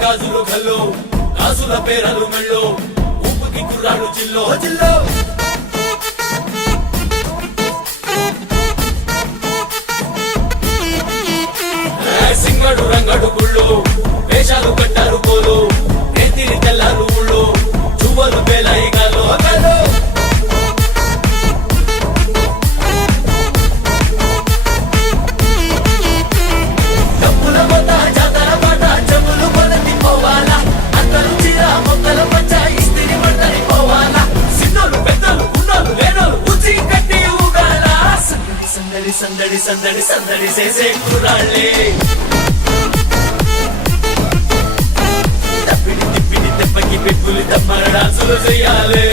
గాజులు గల్లో గాజుల పేరలు మెళ్ళో ఊపుకి కుర్రాడు జిల్లో జిల్లో సింగడు రంగడు గుళ్ళు వేషాలు కట్టారు పోలు నేతిని తెల్లారు ఊళ్ళు చువ్వలు పేలాయి గాలో గాలో డబ్బుల మొత్త జాతర పాట జమ్ములు కొలతి పోవాలా అందరూ చీర మొక్కల పంచ ఇస్తిరి పడతని పోవాలా సిన్నోలు పెద్దలు ఉన్నోలు లేనోలు ఉచి కట్టి ఊగాల సందడి సందడి సందడి సందడి చేసే కుర్రాళ్ళే తప్పిడి తిప్పిడి తెప్పకి పెట్టుకుని తప్పర డాన్సులు చెయ్యాలి